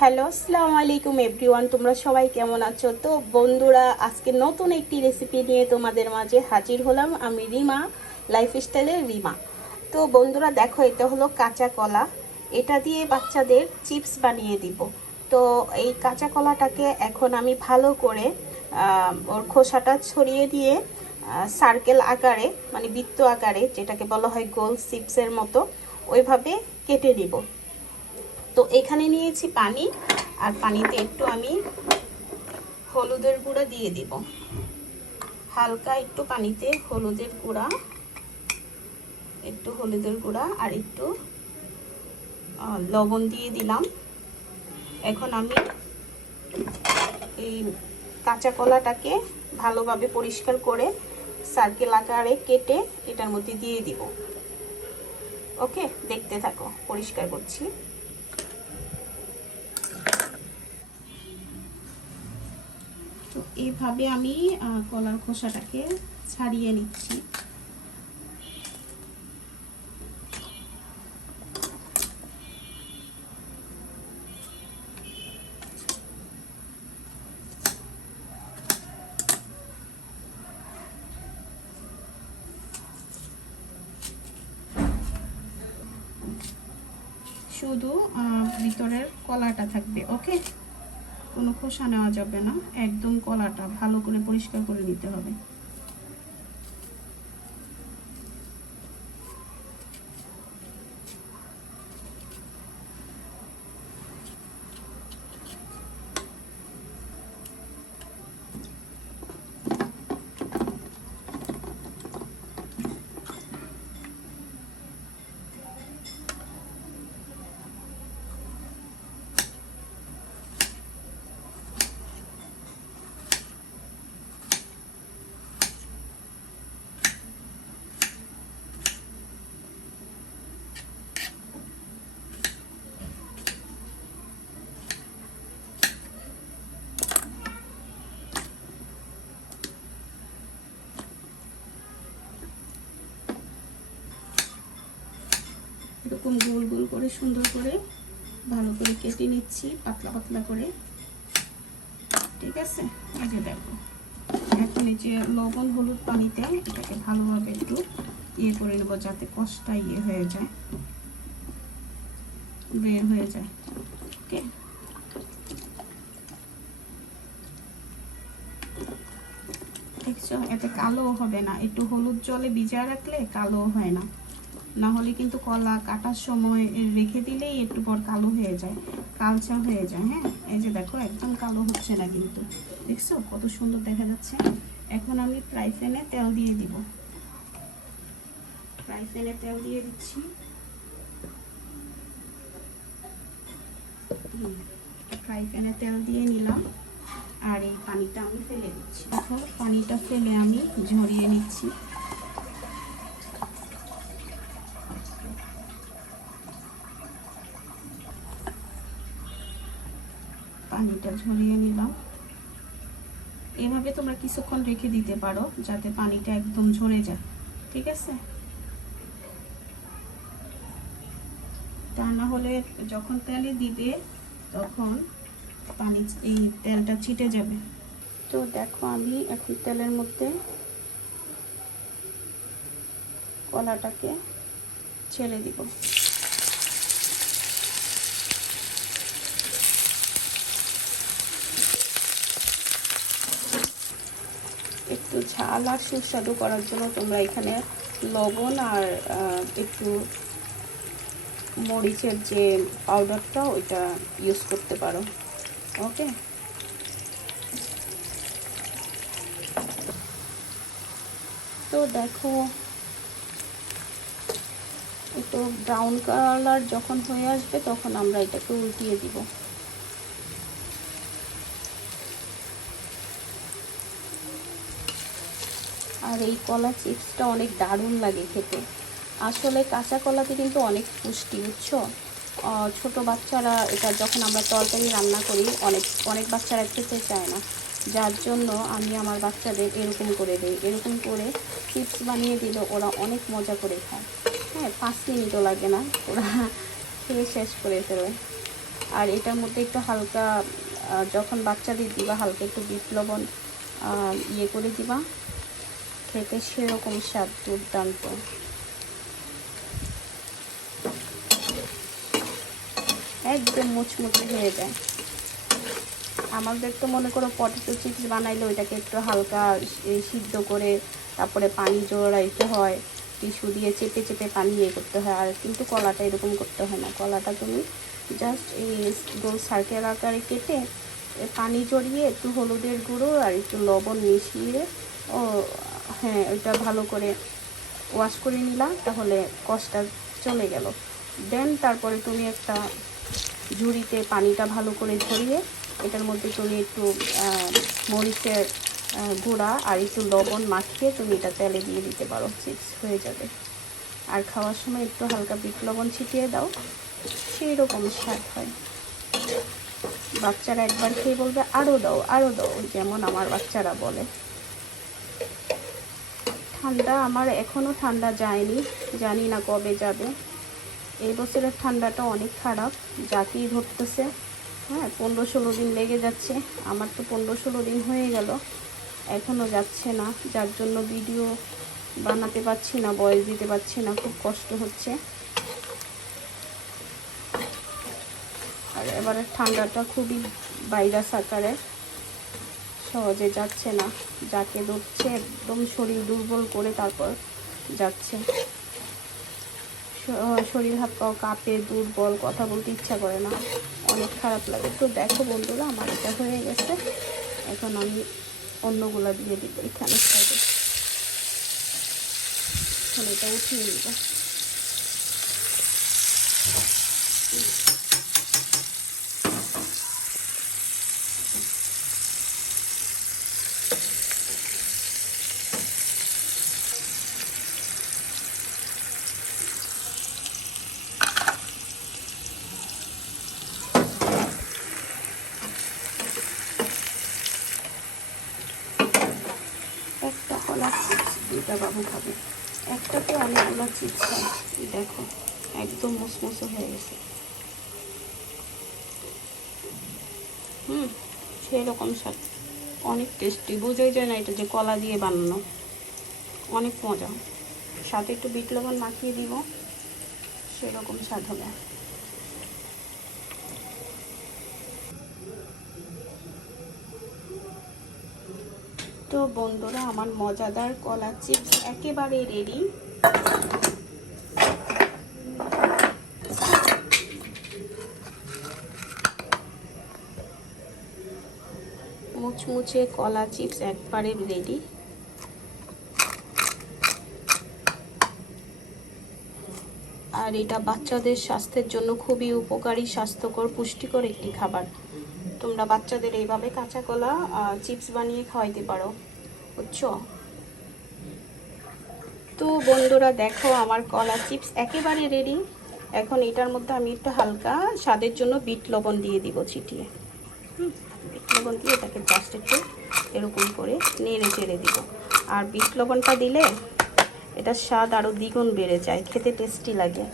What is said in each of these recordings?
Hello আসসালামু আলাইকুম everyone, তোমরা সবাই কেমন আছো? তো বন্ধুরা, আজকে নতুন একটি রেসিপি নিয়ে তোমাদের মাঝে হাজির হলাম আমি রিমা লাইফস্টাইলের রিমা। তো বন্ধুরা, দেখো, এটা হলো কাঁচা কলা। এটা দিয়ে বাচ্চাদের চিপস বানিয়ে দিব। তো এই কাঁচা কলাটাকে এখন আমি ভালো করে ওর খোসাটা ছড়িয়ে দিয়ে সার্কেল আকারে মানে বৃত্ত আকারে, যেটাকে বলা হয় গোল চিপসের মতো, ওইভাবে কেটে নিব তো এখানে নিয়েছি পানি, আর পানিতে একটু আমি হলুদের গুঁড়া দিয়ে দিব। হালকা একটু পানিতে হলুদের গুঁড়া, একটু হলুদের গুঁড়া আর একটু লবণ দিয়ে দিলাম। এখন আমি এই কাঁচা কলাটাকে ভালোভাবে পরিষ্কার করে সার্কেল আকারে কেটে এটার মধ্যে দিয়ে দিব। ওকে, দেখতে থাকো, পরিষ্কার করছি। তো এইভাবে আমি কলার খোসাটাকে ছাড়িয়ে নিচ্ছি। শুধু ভিতরের কলাটা থাকবে ওকে? কোনো খোসা নেওয়া যাবে না। একদম কলাটা ভালো করে পরিষ্কার করে নিতে হবে। এরকম গোল গোল করে, সুন্দর করে ভালো করে কেটে নিচ্ছি, পাতলা পাতলা করে। ঠিক আছে? যে দেখো, এখন এই যে লবণ হলুদ পানিতে এটাকে ভালোভাবে একটু ইয়ে করে নেব যাতে কষটা ইয়ে হয়ে যায়, বের হয়ে যায়। ওকে? দেখছ? এতে কালো হবে না। একটু হলুদ জলে ভিজায় রাখলে কালো হয় না। না হলে কিন্তু কলা কাটার সময় রেখে দিলেই একটু পর কালো হয়ে যায়, কালচা হয়ে যায় হ্যাঁ? এই যে দেখো, একদম কালো হচ্ছে না কিন্তু। দেখছ? কত সুন্দর দেখা যাচ্ছে। এখন আমি ফ্রাই প্যানে তেল দিয়ে দিব। ফ্রাই প্যানে তেল দিয়ে দিচ্ছি। ফ্রাই প্যানে তেল দিয়ে নিলাম। আর এই পানিটা আমি ফেলে দিচ্ছি। দেখো, পানিটা ফেলে আমি ঝরিয়ে নিচ্ছি পানিটা ঝরিয়ে নিলাম। এভাবে তোমরা কিছুক্ষণ রেখে দিতে পারো, যাতে পানিটা একদম ঝরে যায়। ঠিক আছে? তা না হলে যখন তেলে দিবে, তখন পানি, এই তেলটা ছিটে যাবে। তো দেখো আমি এখন তেলের মধ্যে কলাটাকে ছেড়ে দিব একটু ঝাল আর সুস্বাদু করার জন্য তোমরা এখানে লবণ আর একটু মরিচের যে পাউডারটা ওইটা ইউজ করতে পারো। ওকে তো দেখো একটু ব্রাউন কালার যখন হয়ে আসবে, তখন আমরা এটাকে উল্টিয়ে দিব। আর এই কলা চিপসটা অনেক দারুণ লাগে খেতে। আসলে কাঁচা কলাতে কিন্তু অনেক পুষ্টি আহ, ছোট বাচ্চারা এটা যখন আমরা তরকারি রান্না করি অনেক অনেক বাচ্চারা খেতে চায় না। যার জন্য আমি আমার বাচ্চাদের এরকম করে দিই। এরকম করে চিপস বানিয়ে দিলে ওরা অনেক মজা করে খায়। হ্যাঁ পাঁচ মিনিটও লাগে না ওরা খেয়ে শেষ করে ফেলে। আর এটার মধ্যে একটু হালকা যখন বাচ্চাদের দিবা হালকা একটু বিপ্লবন ইয়ে করে দিবা। খেতে সেরকম স্বাদ দুর্দান্ত। একদম মুচমুচে হয়ে যায়। আমাদের তো মনে করো পটেটো চিপস বানাইলে ওইটাকে একটু হালকা সিদ্ধ করে তারপরে পানি জড়াইতে হয়, টিস্যু দিয়ে চেপে চেপে পানি ইয়ে করতে হয়। আর কিন্তু কলাটা এরকম করতে হয় না। কলাটা তুমি জাস্ট এই গোল সার্কেল আকারে কেটে পানি জড়িয়ে একটু হলুদের গুঁড়ো আর একটু লবণ মিশিয়ে ও হ্যাঁ ওইটা ভালো করে ওয়াশ করে নিলাম, তাহলে কষটা চলে গেল। দেন তারপরে তুমি একটা ঝুড়িতে পানিটা ভালো করে ঝরিয়ে, এটার মধ্যে তুমি একটু মরিচের গুঁড়া আর একটু লবণ মাখিয়ে তুমি এটা তেলে দিয়ে দিতে পারো চিপস হয়ে যাবে। আর খাওয়ার সময় একটু হালকা বিট লবণ ছিটিয়ে দাও সেই রকম স্বাদ হয়। বাচ্চারা একবার খেয়ে বলবে আরও দাও আরও দাও। যেমন আমার বাচ্চারা বলে। ঠান্ডা, আমার এখনও ঠান্ডা যায়নি, জানি না কবে যাবে। এই বছরের ঠান্ডাটা অনেক খারাপ জাতিই ধরতেছে। হ্যাঁ পনেরো ষোলো দিন লেগে যাচ্ছে, আমার তো পনেরো ষোলো দিন হয়ে গেল। এখনও যাচ্ছে না, যার জন্য ভিডিও বানাতে পারছি না বয়স দিতে পারছি না, খুব কষ্ট হচ্ছে। আর এবারে ঠান্ডাটা খুবই ভাইরাস আকারে। সহজে যাচ্ছে না। যাকে ধরছে একদম শরীর দুর্বল করে তারপর যাচ্ছে। শরীর হাত পাও কাঁপে, দুর্বল, কথা বলতে ইচ্ছা করে না। অনেক খারাপ লাগে। তো দেখো বন্ধুরা, আমার এটা হয়ে গেছে। এখন আমি অন্যগুলো দিয়ে দিব এখানে। সাইডে এখন এটা উঠিয়ে নিব একটা কলা চিপস দুটা বাবু খাবে। একটাতে অনেকগুলো চিপস এই দেখো, একদম মুসমুসে হয়ে গেছে। হুম, সেরকম স্বাদ। অনেক টেস্টি বোঝাই যায় না এটা যে কলা দিয়ে বানানো। অনেক মজা। সাথে একটু বিট লবণ মাখিয়ে দিব। সেরকম স্বাদ হবে। তো বন্ধুরা, আমার মজাদার কলা চিপস একেবারে রেডি মুচমুচে কলা চিপস একবারে রেডি আর এটা বাচ্চাদের স্বাস্থ্যের জন্য খুবই উপকারী, স্বাস্থ্যকর, পুষ্টিকর একটি খাবার। তোমরা বাচ্চাদের এইভাবে কাঁচা কলা চিপস বানিয়ে খাওয়াইতে পারো। বুঝছ? তো বন্ধুরা দেখো আমার কলা চিপস একেবারে রেডি এখন এটার মধ্যে আমি একটু হালকা স্বাদের জন্য বিট লবণ দিয়ে দিব ছিটিয়ে। হুম, বিট লবণ দিয়ে এটাকে জাস্ট একটু এরকম করে নেড়ে চেড়ে দিব। আর বিট লবণটা দিলে এটার স্বাদ আরও দ্বিগুণ বেড়ে যায় খেতে টেস্টি লাগে।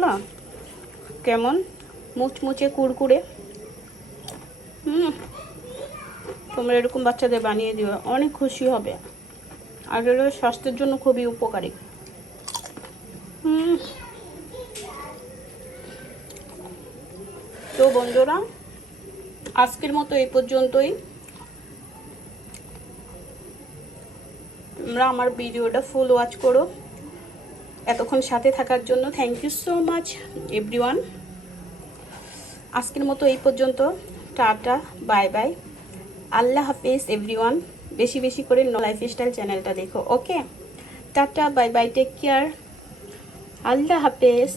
দেখলাম কেমন? মুচমুচে কুরকুরে হুম। তোমরা এরকম বাচ্চাদের বানিয়ে দিও, অনেক খুশি হবে। আর এগুলো স্বাস্থ্যের জন্য খুবই উপকারী। হুম। তো বন্ধুরা, আজকের মতো এই পর্যন্তই। তোমরা আমার ভিডিওটা ফুল ওয়াচ করো। এতক্ষণ সাথে থাকার জন্য thank you so much everyone আজকের মতো এই পর্যন্ত। টাটা বাই বাই আল্লাহ হাফিজ এভরিওয়ান বেশি বেশি করে লাইফ স্টাইল চ্যানেলটা দেখো okay tata bye bye take care আল্লাহ হাফেজ।